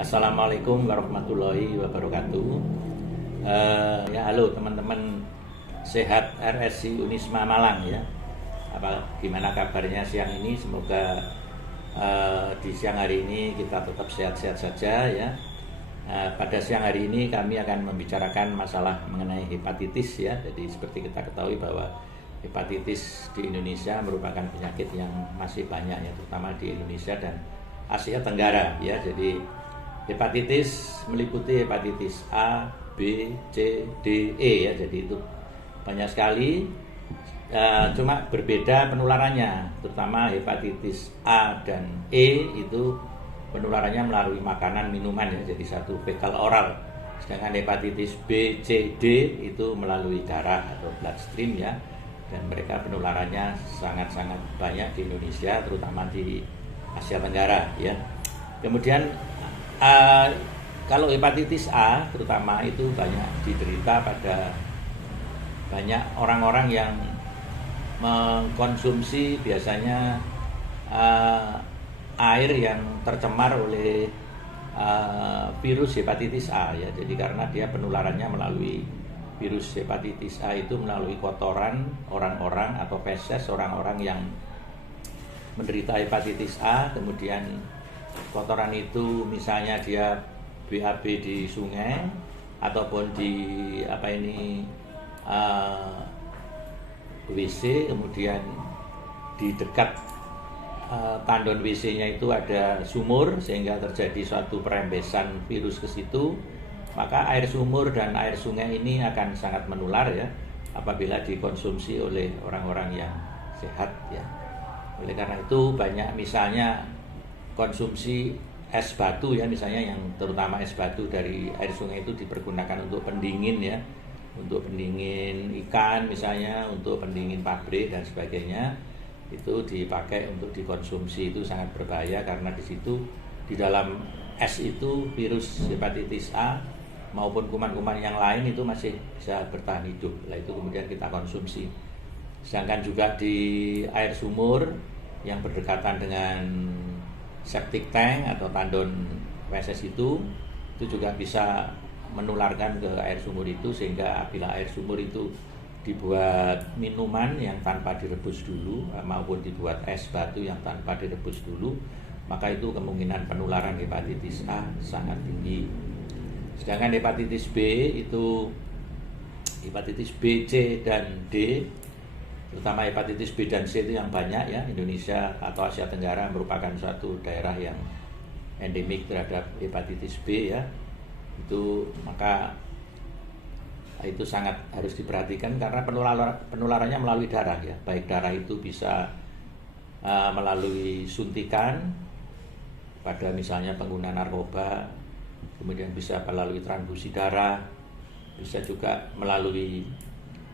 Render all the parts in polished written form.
Assalamualaikum warahmatullahi wabarakatuh. Ya halo teman-teman sehat RSI Unisma Malang ya. Gimana kabarnya siang ini? Semoga di siang hari ini kita tetap sehat-sehat saja ya. Pada siang hari ini kami akan membicarakan masalah mengenai hepatitis ya. Jadi seperti kita ketahui bahwa hepatitis di Indonesia merupakan penyakit yang masih banyak ya, terutama di Indonesia dan Asia Tenggara ya. Jadi hepatitis meliputi hepatitis A, B, C, D, E ya. Jadi itu banyak sekali, cuma berbeda penularannya. Terutama hepatitis A dan E itu penularannya melalui makanan, minuman ya. Jadi satu fekal oral. Sedangkan hepatitis B, C, D itu melalui darah atau bloodstream ya. Dan mereka penularannya sangat-sangat banyak di Indonesia, terutama di Asia Tenggara ya. Kemudian kalau hepatitis A terutama itu banyak diderita pada banyak orang-orang yang mengkonsumsi biasanya air yang tercemar oleh virus hepatitis A ya. Jadi karena dia penularannya melalui virus hepatitis A itu melalui kotoran orang-orang atau feses orang-orang yang menderita hepatitis A, kemudian kotoran itu misalnya dia BAB di sungai ataupun di WC, kemudian di dekat tandon WC-nya itu ada sumur sehingga terjadi suatu perembesan virus ke situ, maka air sumur dan air sungai ini akan sangat menular ya apabila dikonsumsi oleh orang-orang yang sehat ya. Oleh karena itu banyak misalnya konsumsi es batu ya, misalnya yang terutama es batu dari air sungai itu dipergunakan untuk pendingin ya, untuk pendingin ikan misalnya, untuk pendingin pabrik dan sebagainya. Itu dipakai untuk dikonsumsi, itu sangat berbahaya karena di situ di dalam es itu virus hepatitis A maupun kuman-kuman yang lain itu masih bisa bertahan hidup. Nah itu kemudian kita konsumsi. Sedangkan juga di air sumur yang berdekatan dengan septic tank atau tandon feses itu juga bisa menularkan ke air sumur itu, sehingga apabila air sumur itu dibuat minuman yang tanpa direbus dulu maupun dibuat es batu yang tanpa direbus dulu, maka itu kemungkinan penularan hepatitis A sangat tinggi. Sedangkan hepatitis B itu hepatitis B, C, dan D, terutama hepatitis B dan C itu yang banyak ya. Indonesia atau Asia Tenggara merupakan suatu daerah yang endemik terhadap hepatitis B ya. Itu maka itu sangat harus diperhatikan karena penularannya melalui darah ya. Baik darah itu bisa melalui suntikan pada misalnya pengguna narkoba, kemudian bisa melalui transfusi darah, bisa juga melalui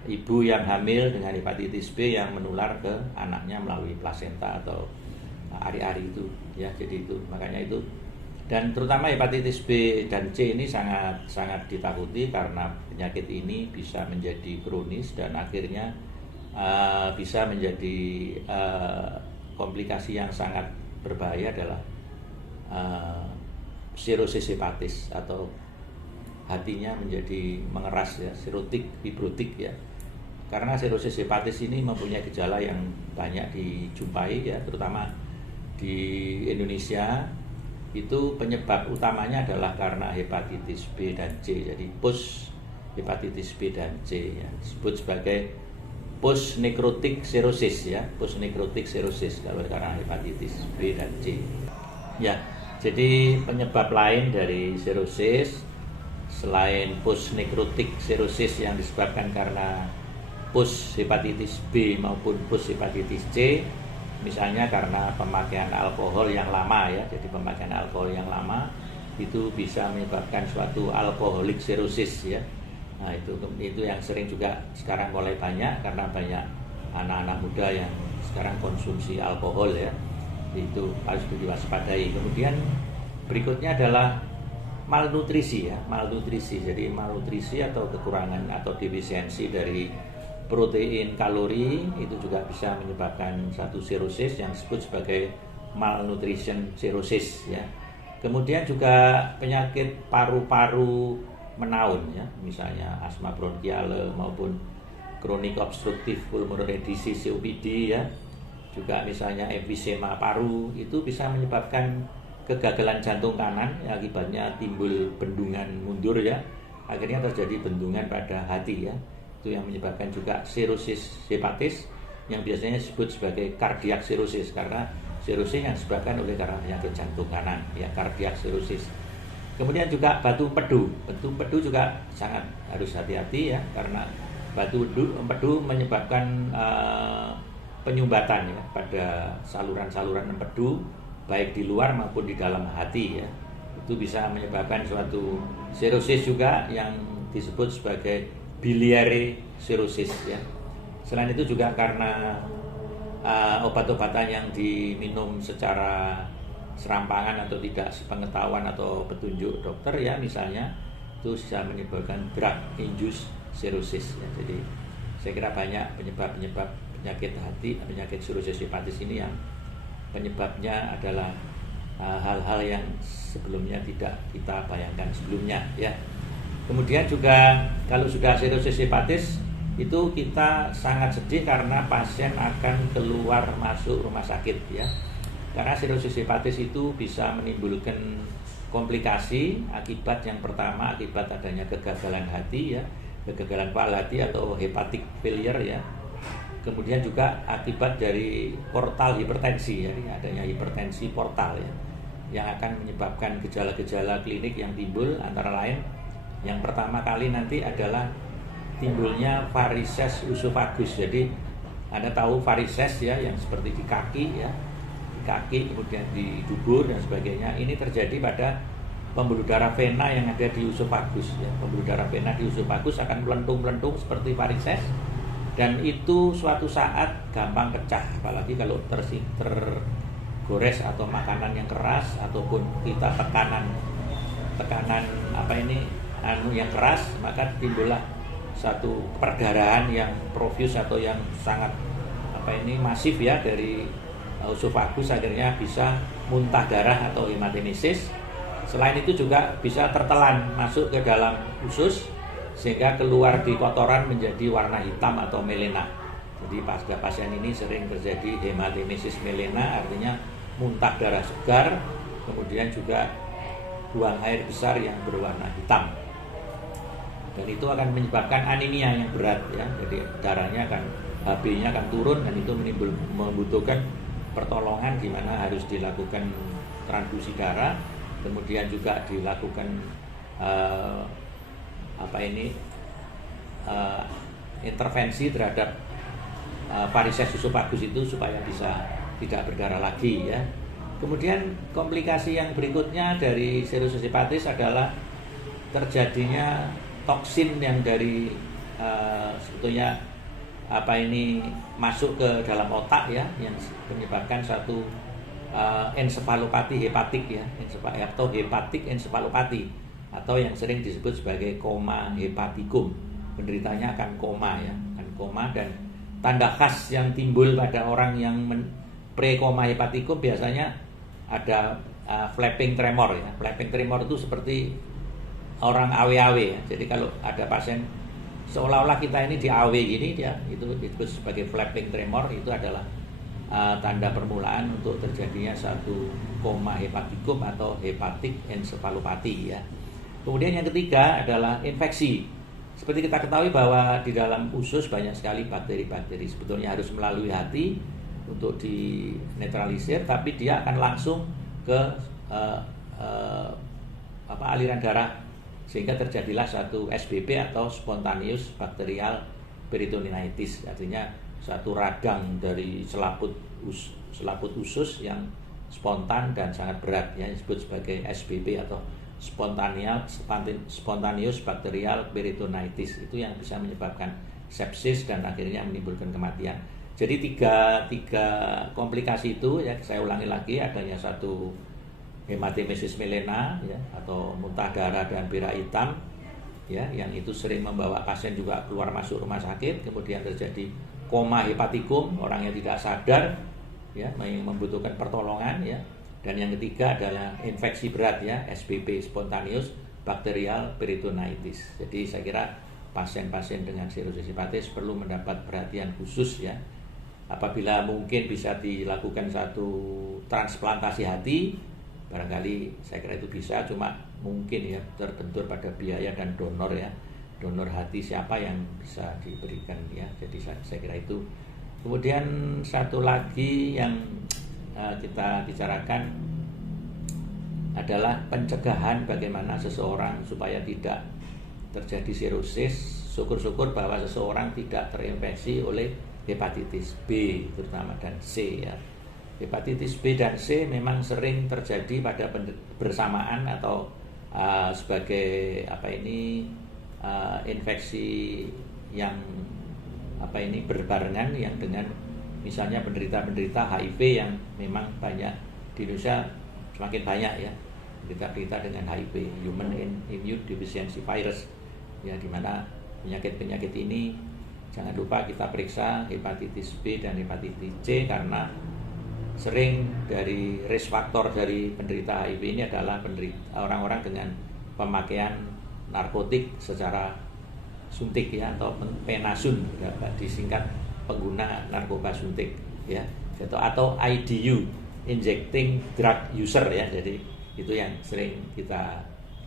ibu yang hamil dengan hepatitis B yang menular ke anaknya melalui plasenta atau ari-ari itu ya. Jadi itu makanya itu, dan terutama hepatitis B dan C ini sangat ditakuti karena penyakit ini bisa menjadi kronis dan akhirnya bisa menjadi komplikasi yang sangat berbahaya adalah sirosis hepatis atau hatinya menjadi mengeras ya, sirotik, fibrotik ya. Karena sirosis hepatis ini mempunyai gejala yang banyak dijumpai ya, terutama di Indonesia. Itu penyebab utamanya adalah karena hepatitis B dan C. Jadi post hepatitis B dan C ya, disebut sebagai post necrotic cirrhosis ya, post necrotic cirrhosis kalau karena hepatitis B dan C. Ya, jadi penyebab lain dari cirrhosis selain post necrotic cirrhosis yang disebabkan karena post hepatitis B maupun post hepatitis C, misalnya karena pemakaian alkohol yang lama ya. Jadi pemakaian alkohol yang lama itu bisa menyebabkan suatu alkoholik cirrhosis ya. Nah itu yang sering juga sekarang mulai banyak karena banyak anak-anak muda yang sekarang konsumsi alkohol ya. Itu harus diwaspadai. Kemudian berikutnya adalah malnutrisi ya, malnutrisi. Jadi malnutrisi atau kekurangan atau defisiensi dari protein, kalori itu juga bisa menyebabkan satu cirrhosis yang disebut sebagai malnutrition cirrhosis ya. Kemudian juga penyakit paru-paru menaun ya, misalnya asma bronkiale maupun kronik obstruktif pulmonary disease COPD ya. Juga misalnya emfisema paru itu bisa menyebabkan kegagalan jantung kanan ya, akibatnya timbul bendungan mundur ya. Akhirnya terjadi bendungan pada hati ya. Itu yang menyebabkan juga sirosis hepatis yang biasanya disebut sebagai kardiak sirosis, karena sirosis yang disebabkan oleh karena penyakit jantung kanan ya, kardiak sirosis. Kemudian juga batu empedu juga sangat harus hati-hati ya, karena batu empedu menyebabkan penyumbatan ya pada saluran-saluran empedu baik di luar maupun di dalam hati ya. Itu bisa menyebabkan suatu sirosis juga yang disebut sebagai biliary cirrhosis ya. Selain itu juga karena obat-obatan yang diminum secara serampangan atau tidak sepengetahuan atau petunjuk dokter ya, misalnya itu bisa menyebabkan drug induced cirrhosis ya. Jadi saya kira banyak penyebab penyakit hati, penyakit cirrhosis hepatis ini yang penyebabnya adalah hal-hal yang sebelumnya tidak kita bayangkan sebelumnya ya. Kemudian juga kalau sudah cirrhosis hepatis itu kita sangat sedih karena pasien akan keluar masuk rumah sakit ya. Karena cirrhosis hepatis itu bisa menimbulkan komplikasi akibat yang pertama akibat adanya kegagalan hati ya, kegagalan fal hati atau hepatic failure ya. Kemudian juga akibat dari portal hipertensi ya, adanya hipertensi portal ya, yang akan menyebabkan gejala-gejala klinik yang timbul antara lain yang pertama kali nanti adalah timbulnya varises usofagus. Jadi Anda tahu varises ya, yang seperti di kaki ya, di kaki kemudian di dubur dan sebagainya. Ini terjadi pada pembuluh darah vena yang ada di usofagus ya. Pembuluh darah vena di usofagus akan melentung-melentung seperti varises dan itu suatu saat gampang pecah, apalagi kalau tergores atau makanan yang keras ataupun kita tekanan yang keras, maka timbullah satu perdarahan yang profuse atau yang sangat masif ya dari usofagus, akhirnya bisa muntah darah atau hematemesis. Selain itu juga bisa tertelan masuk ke dalam usus sehingga keluar di kotoran menjadi warna hitam atau melena. Jadi pada pasien ini sering terjadi hematemesis melena, artinya muntah darah segar, kemudian juga buang air besar yang berwarna hitam. Dan itu akan menyebabkan anemia yang berat ya. Jadi darahnya akan, HB-nya akan turun dan itu membutuhkan pertolongan di mana harus dilakukan transfusi darah, kemudian juga dilakukan intervensi terhadap varises usofagus itu supaya bisa tidak berdarah lagi ya. Kemudian komplikasi yang berikutnya dari cirrhosis hepatis adalah terjadinya toksin yang dari sebetulnya masuk ke dalam otak ya, yang menyebabkan satu ensefalopati hepatik ya, atau hepatik ensefalopati, atau yang sering disebut sebagai koma hepatikum. Penderitanya akan koma ya, akan koma. Dan tanda khas yang timbul pada orang yang pre-koma hepatikum biasanya ada flapping tremor ya. Flapping tremor itu seperti orang awe-awe ya. Jadi kalau ada pasien seolah-olah kita ini di awe gini ya, itu disebut sebagai flapping tremor. Itu adalah tanda permulaan untuk terjadinya satu koma hepatikum atau hepatik ensefalopati ya. Kemudian yang ketiga adalah infeksi. Seperti kita ketahui bahwa di dalam usus banyak sekali bakteri-bakteri, sebetulnya harus melalui hati untuk dinetralisir, tapi dia akan langsung ke aliran darah sehingga terjadilah satu SBP atau spontaneous bacterial peritonitis, artinya satu radang dari selaput usus yang spontan dan sangat berat ya, disebut sebagai SBP atau spontaneous bacterial peritonitis. Itu yang bisa menyebabkan sepsis dan akhirnya menimbulkan kematian. Jadi tiga komplikasi itu ya, saya ulangi lagi, adanya satu hematemesis melena ya, atau muntah darah dan berak hitam ya, yang itu sering membawa pasien juga keluar masuk rumah sakit. Kemudian terjadi koma hepatikum, orang yang tidak sadar ya, yang membutuhkan pertolongan ya. Dan yang ketiga adalah infeksi berat ya, SBP spontaneous bacterial peritonitis. Jadi saya kira pasien-pasien dengan sirosis hepatis perlu mendapat perhatian khusus ya. Apabila mungkin bisa dilakukan satu transplantasi hati, barangkali saya kira itu bisa, cuma mungkin ya terbentur pada biaya dan donor ya. Donor hati siapa yang bisa diberikan ya. Jadi saya kira itu. Kemudian satu lagi yang kita bicarakan adalah pencegahan bagaimana seseorang supaya tidak terjadi sirosis. Syukur-syukur bahwa seseorang tidak terinfeksi oleh hepatitis B terutama dan C ya. Hepatitis B dan C memang sering terjadi pada bersamaan atau sebagai infeksi yang berbarengan yang dengan misalnya penderita HIV yang memang banyak di Indonesia, semakin banyak ya penderita dengan HIV, Human Immune Deficiency Virus ya, dimana penyakit-penyakit ini jangan lupa kita periksa hepatitis B dan hepatitis C karena sering dari risk faktor dari penderita HIV ini adalah orang-orang dengan pemakaian narkotik secara suntik ya, atau penasun dapat disingkat pengguna narkoba suntik ya, atau IDU, injecting drug user ya. Jadi itu yang sering kita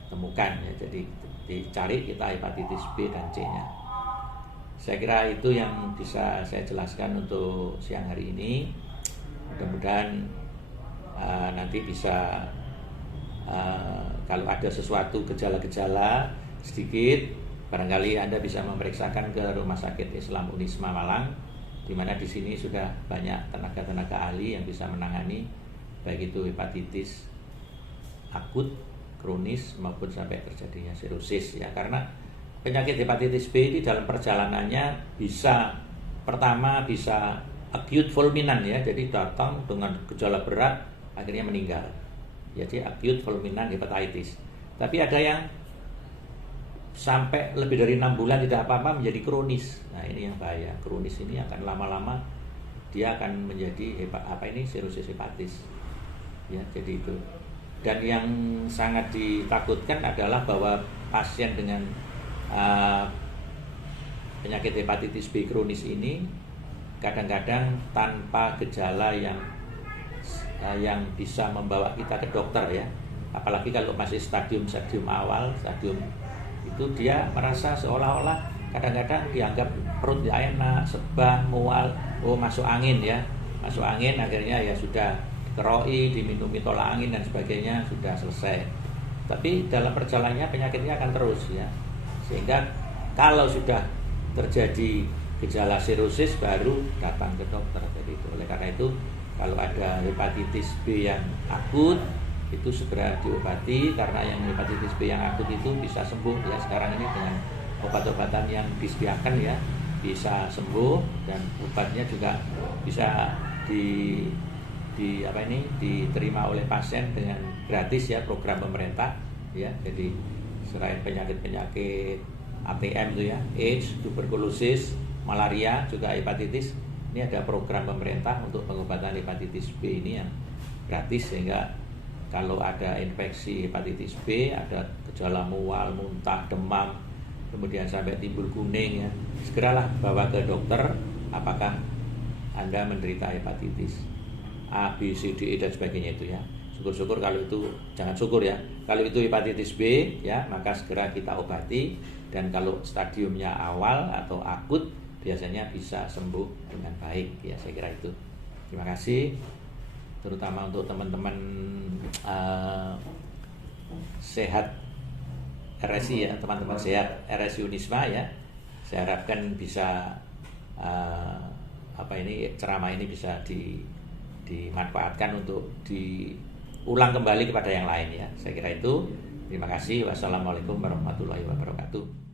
temukan ya. Jadi dicari kita hepatitis B dan C-nya. Saya kira itu yang bisa saya jelaskan untuk siang hari ini. Mudah-mudahan nanti bisa kalau ada sesuatu gejala-gejala sedikit, barangkali Anda bisa memeriksakan ke Rumah Sakit Islam Unisma Malang, di mana di sini sudah banyak tenaga-tenaga ahli yang bisa menangani baik itu hepatitis akut, kronis maupun sampai terjadinya sirosis ya. Karena penyakit hepatitis B ini dalam perjalanannya pertama bisa acute fulminant ya, jadi datang dengan gejala berat akhirnya meninggal. Jadi acute fulminant hepatitis. Tapi ada yang sampai lebih dari 6 bulan tidak apa-apa menjadi kronis. Nah, ini yang bahaya. Kronis ini akan lama-lama dia akan menjadi sirosis hepatis. Ya, jadi itu. Dan yang sangat ditakutkan adalah bahwa pasien dengan penyakit hepatitis B kronis ini kadang-kadang tanpa gejala yang bisa membawa kita ke dokter ya. Apalagi kalau masih stadium awal, itu dia merasa seolah-olah kadang-kadang dianggap perut tidak enak, sebah, mual, masuk angin ya. Masuk angin akhirnya ya sudah dikeroi, diminumi tolak angin dan sebagainya, sudah selesai. Tapi dalam perjalanannya penyakitnya akan terus ya. Sehingga kalau sudah terjadi gejala sirosis baru datang ke dokter. Jadi itu. Oleh karena itu kalau ada hepatitis B yang akut itu segera diobati, karena yang hepatitis B yang akut itu bisa sembuh ya. Sekarang ini dengan obat-obatan yang disediakan ya bisa sembuh, dan obatnya juga bisa diterima oleh pasien dengan gratis ya, program pemerintah ya. Jadi selain penyakit-penyakit ATM itu ya, AIDS, tuberkulosis, malaria, juga hepatitis, ini ada program pemerintah untuk pengobatan hepatitis B ini yang gratis, sehingga kalau ada infeksi hepatitis B, ada gejala mual, muntah, demam, kemudian sampai timbul kuning ya, segeralah bawa ke dokter apakah Anda menderita hepatitis A, B, C, D, E dan sebagainya itu ya. Syukur-syukur kalau itu, jangan syukur ya, kalau itu hepatitis B ya, maka segera kita obati, dan kalau stadiumnya awal atau akut biasanya bisa sembuh dengan baik ya. Saya kira itu. Terima kasih, terutama untuk teman-teman sehat RSI ya, teman-teman sehat RSI Unisma ya. Saya harapkan bisa ceramah ini bisa dimanfaatkan untuk diulang kembali kepada yang lain ya. Saya kira itu. Terima kasih. Wassalamualaikum warahmatullahi wabarakatuh.